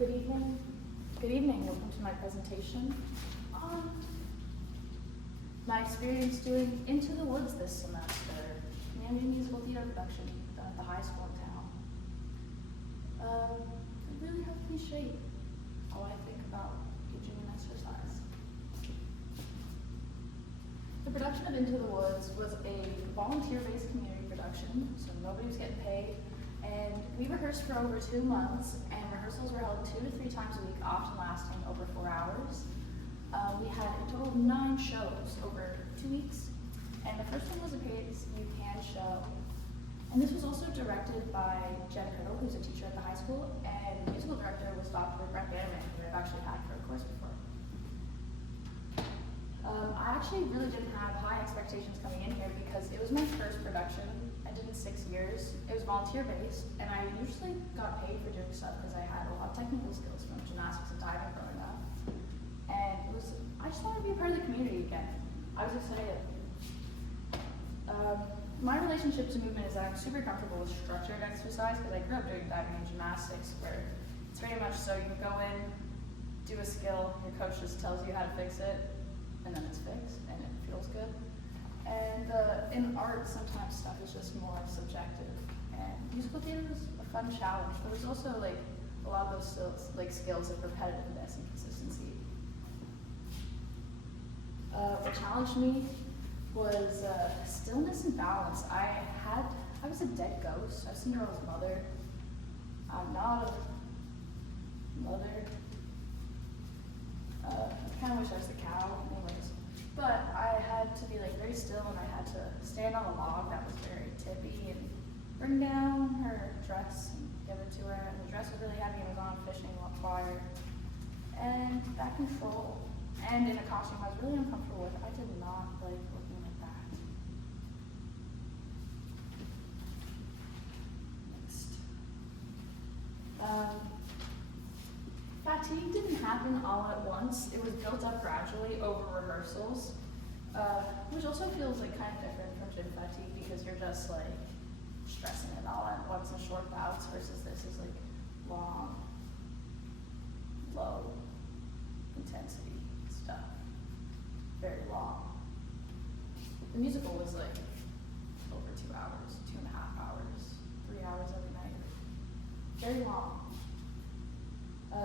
Good evening. Good evening. Welcome to my presentation on my experience doing Into the Woods this semester, community musical theater production done at the high school in town. It really helped me shape how I think about teaching and exercise. The production of Into the Woods was a volunteer-based community production, so nobody was getting paid. And we rehearsed for over 2 months, and rehearsals were held 2 to 3 times a week, often lasting over 4 hours. We had a total of 9 shows over 2 weeks, and the first one was a HKin show. And this was also directed by Jen Criddle, who's a teacher at the high school, and the musical director was Dr. Brent Bannerman, who I've actually had for a course before. I actually really didn't have high expectations coming in here because it was my first production. I did it 6 years. It was volunteer-based, and I usually got paid for doing stuff because I had a lot of technical skills from gymnastics and diving growing up. And I just wanted to be a part of the community again. I was excited. My relationship to movement is that I'm super comfortable with structured exercise because I grew up doing diving and gymnastics, where it's very much so you go in, do a skill, your coach just tells you how to fix it, and then it's fixed, and it feels good. And in art, sometimes stuff is just more subjective. And musical theater was a fun challenge, but there's also like a lot of those skills of repetitiveness and consistency. What challenged me was stillness and balance. I was a dead ghost. I was Cinderella's mother. I'm not a mother. I kind of wish I was the cow, anyways. But I had to be like very still, and I had to stand on a log that was very tippy and bring down her dress and give it to her. And the dress was really heavy and was on a fishing wire. And that control, and in a costume I was really uncomfortable with. I did not like looking like that. Next. Fatigue didn't happen all at once. It was built up gradually over rehearsals, which also feels like kind of different from gym fatigue because you're just like stressing it all at once in short bouts versus this is like long, low intensity stuff, very long. The musical was like over 2 hours, 2.5 hours, 3 hours every night, very long.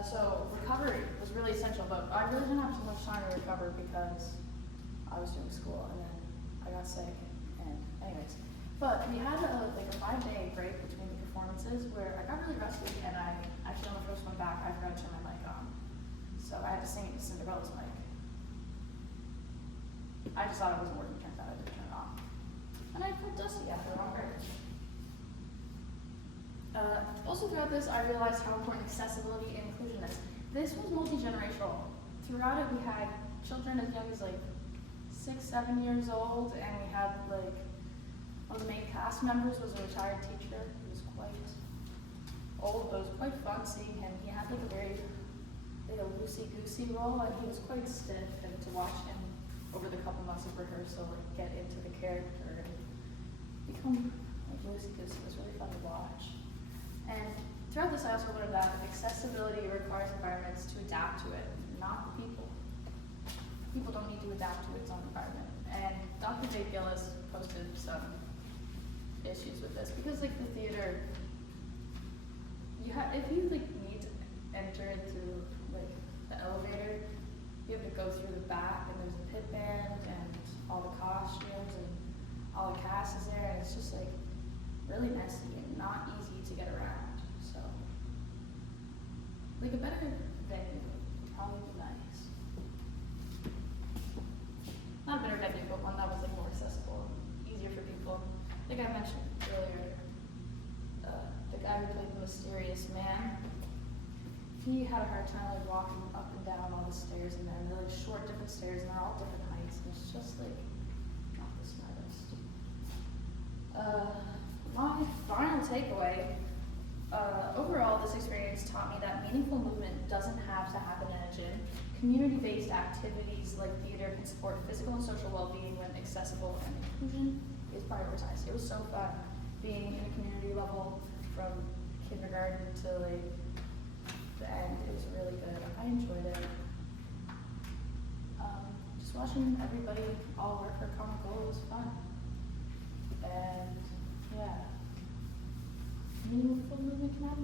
So recovery was really essential, but I really didn't have too much time to recover because I was doing school and then I got sick, and anyways. But we had a 5-day break between the performances where I got really rusty, and I actually on the first one back, I forgot to turn my mic on. So I had to sing Cinderella's mic. I just thought it wasn't working, turns out I didn't turn it on. And I felt dusty after the wrong break. Also throughout this, I realized how important accessibility and inclusion is. This was multi-generational. Throughout it, we had children as young as 6, 7 years old, and we had one of the main cast members was a retired teacher. He was quite old, but it was quite fun seeing him. He had a very loosey-goosey role, and he was quite stiff, and to watch him over the couple months of rehearsal get into the character and become loosey-goosey was really fun to watch. And throughout this, I also learned that accessibility requires environments to adapt to it, not the people. People don't need to adapt to its own environment. And Dr. Jake Gillis posted some issues with this because the theater, if you need to enter through the elevator, you have to go through the back, and there's a pit band and all the costumes and all the cast is there, and it's just really messy and not easy to get around. So a better venue would probably be nice. Not a better venue, but one that was more accessible, easier for people. I think I mentioned earlier, the guy who played the mysterious man, he had a hard time walking up and down all the stairs in there, and they're short, different stairs, and they're all different heights, and it's just not the smartest. My final takeaway, overall this experience taught me that meaningful movement doesn't have to happen in a gym. Community-based activities like theater can support physical and social well-being when accessible and inclusion is prioritized. It was so fun being in a community level from kindergarten to the end. It I enjoyed it. Just watching everybody all work for a common goal was fun. And yeah, meeting with the movement can have